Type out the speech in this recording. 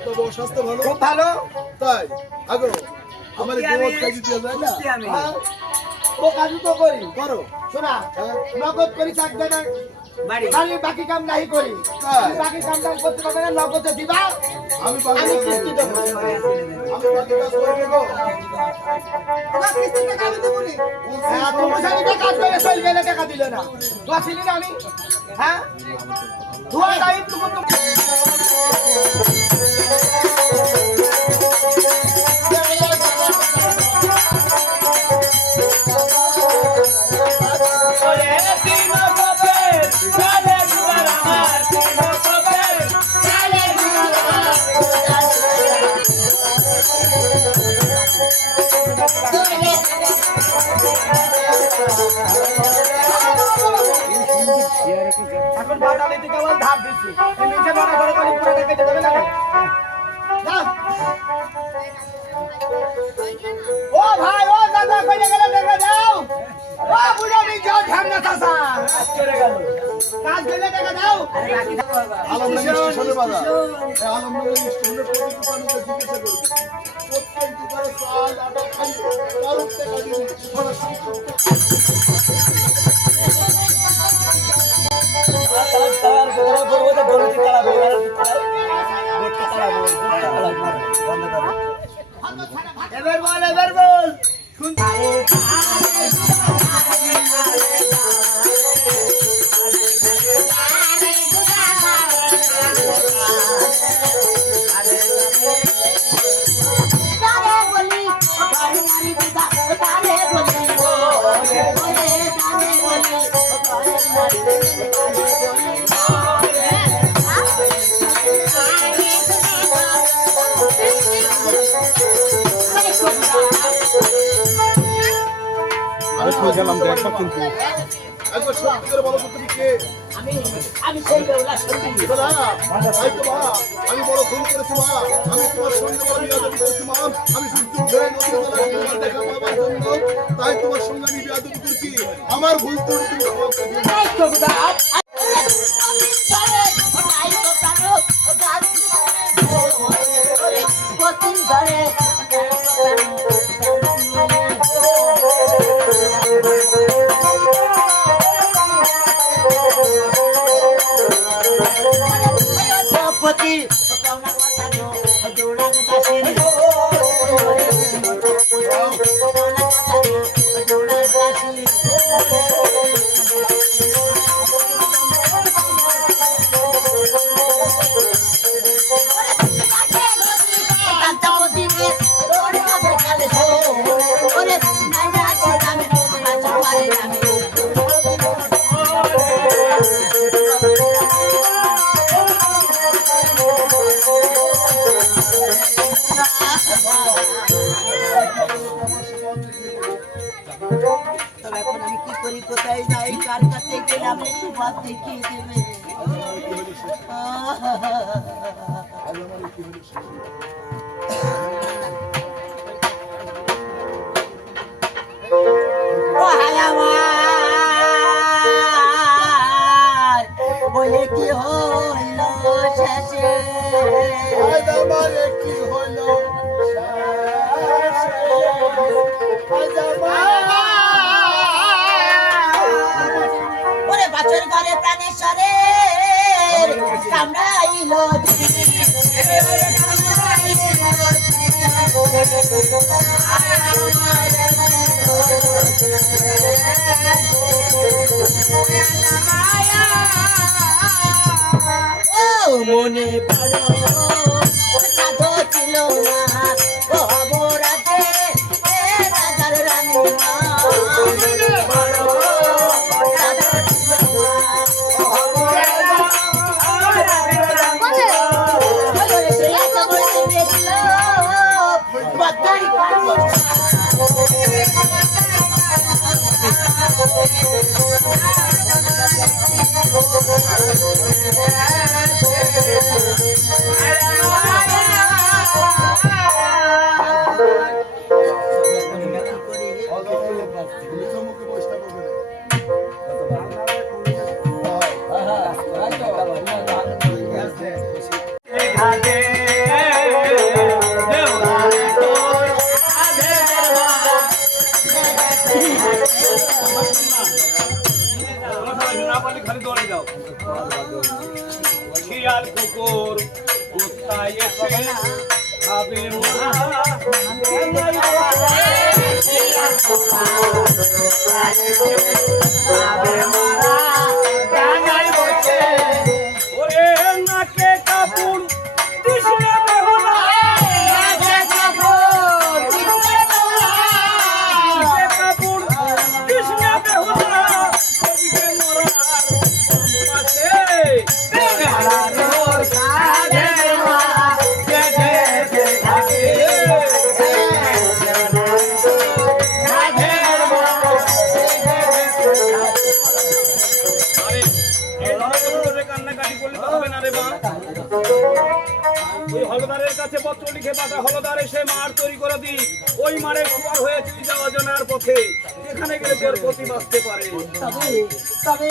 স্বাস্থ্য ভালো খুব ভালো তাই আগো আমার গোবর কাজি দিয়ে যায় না হ্যাঁ? ও কাজু তো করি করো শোনা হ্যাঁ? নগদ করি থাকবে না বাড়ি বাকি কাম নাই করি? বাকি কাম টাম করতে পারবে না নগদে দিবা আমি আমি কিস্তি করব। আমি বাকি কাজ করে দেবো তোমার কিস্তি টাকা আমি দেবো নি। হ্যাঁ, তুমি জানিবে কাজ করে চলে গেলে টাকা দিলে না। তো আসিলি না আমি? হ্যাঁ? ধোয়া এখন বাটালি থেকে আবার ধাপ দিচ্ছি। নিচে বাড়া করে করে পুরো কেটে দেবে না? না। ও ভাই, ও দাদা কইলে গেলে দেখে যাও। ও বুঝো নি যাও ঝামনা চাচা কাজ গেলে দেখে যাও। আলমনগর স্টেশনে বাজার। আলমনগর স্টেশনের প্রতি দোকানে জিজ্ঞাসা করবি। প্রত্যেক দোকানে চাল আটা খাই কারোর টাকা দিবি সরাসরি এবার বল এবার বল। তারে কই গেলাম দেখবা কিন্তু। একবার সত্যি করে বলো তুমি কে? আমি আমি সেই বেউলা শুনবি দাদা তাই তো মা আমি বড় ভুল করেছি মা আমি তোমার সঙ্গে বড় বিয়াদবি করেছি মা আমি সূর্য ধরে নদীর তলায় তোমার দেখা পাবার জন্য তাই তোমার সঙ্গে আমি বিয়াদবি করেছি। আমার ভুল তো তুমি ক্ষমা করে দিও। ಮಾಡಿ একটু বাদ দেখিয়ে দেবে বলে কি হইল শেষে কি হইল ওরে বাছর ঘরে প্রাণেশ্বরে কামড়াইল মনে পড়ো শিয়াল কুকুর কোথায় এসে খাবে ওরে ওই হলদারের কাছে পত্র লিখে পাঠা হলদার এসে মার তৈরি করে দি ওই মারে সুপার হয়ে তুই যাওয়া জনার পথে। এখানে গেলে তোর প্রতি বাঁচতে পারে। তবে তবে